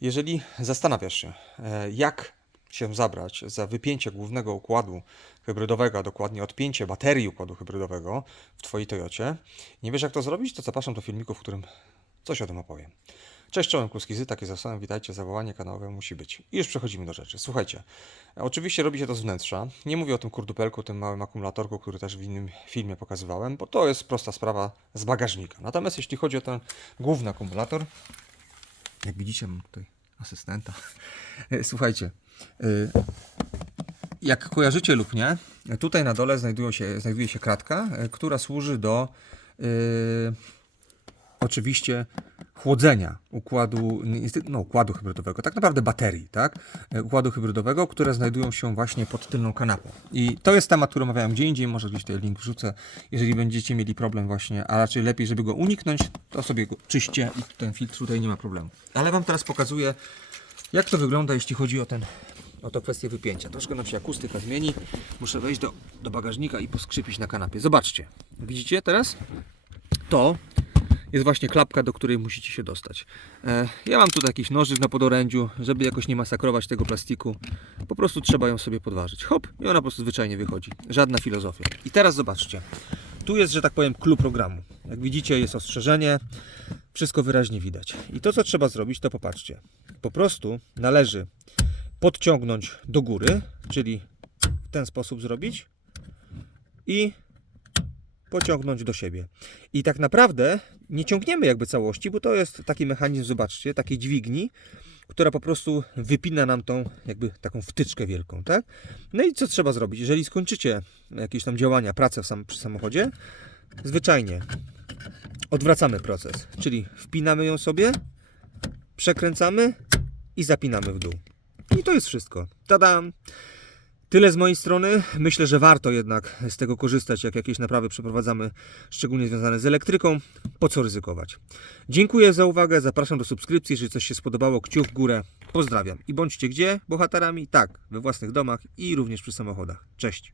Jeżeli zastanawiasz się, e, jak się zabrać za wypięcie głównego układu hybrydowego, a dokładnie odpięcie baterii układu hybrydowego w Twojej Toyocie, nie wiesz jak to zrobić, to zapraszam do filmiku, w którym coś o tym opowiem. Cześć, czołem Kluskizy, takie zasadem, witajcie, zawołanie kanałowe musi być. I już przechodzimy do rzeczy. Słuchajcie, e, oczywiście robi się to z wnętrza. Nie mówię o tym kurdupelku, tym małym akumulatorku, który też w innym filmie pokazywałem, bo to jest prosta sprawa z bagażnika. Natomiast jeśli chodzi o ten główny akumulator, jak widzicie, mam tutaj asystenta. Słuchajcie, y, jak kojarzycie lub nie, tutaj na dole się, znajduje się kratka, e, która służy do y, oczywiście chłodzenia układu, no, układu hybrydowego, tak naprawdę baterii, tak? E, Układu hybrydowego, które znajdują się właśnie pod tylną kanapą. I to jest temat, który omawiałem gdzie indziej, może gdzieś tutaj link wrzucę. Jeżeli będziecie mieli problem właśnie, a raczej lepiej, żeby go uniknąć, to sobie go czyście i ten filtr tutaj nie ma problemu. Ale Wam teraz pokazuję, jak to wygląda, jeśli chodzi o ten o to kwestię wypięcia. Troszkę nam się akustyka zmieni. Muszę wejść do, do bagażnika i poskrzypić na kanapie. Zobaczcie. Widzicie teraz? To jest właśnie klapka, do której musicie się dostać. E, ja mam tu jakiś nożyk na podorędziu, żeby jakoś nie masakrować tego plastiku. Po prostu trzeba ją sobie podważyć. Hop, i ona po prostu zwyczajnie wychodzi. Żadna filozofia. I teraz zobaczcie. Tu jest, że tak powiem, clue programu. Jak widzicie, jest ostrzeżenie. Wszystko wyraźnie widać. I to, co trzeba zrobić, to popatrzcie. Po prostu należy podciągnąć do góry, czyli w ten sposób zrobić i pociągnąć do siebie. I tak naprawdę nie ciągniemy jakby całości, bo to jest taki mechanizm, zobaczcie, takiej dźwigni, która po prostu wypina nam tą jakby taką wtyczkę wielką, tak? No i co trzeba zrobić? Jeżeli skończycie jakieś tam działania, pracę sam, przy samochodzie, zwyczajnie odwracamy proces, czyli wpinamy ją sobie, przekręcamy i zapinamy w dół. I to jest wszystko. Tadam! Tyle z mojej strony. Myślę, że warto jednak z tego korzystać, jak jakieś naprawy przeprowadzamy, szczególnie związane z elektryką. Po co ryzykować? Dziękuję za uwagę, zapraszam do subskrypcji. Jeżeli coś się spodobało, kciuk w górę. Pozdrawiam. I bądźcie gdzie? Bohaterami? Tak, we własnych domach i również przy samochodach. Cześć!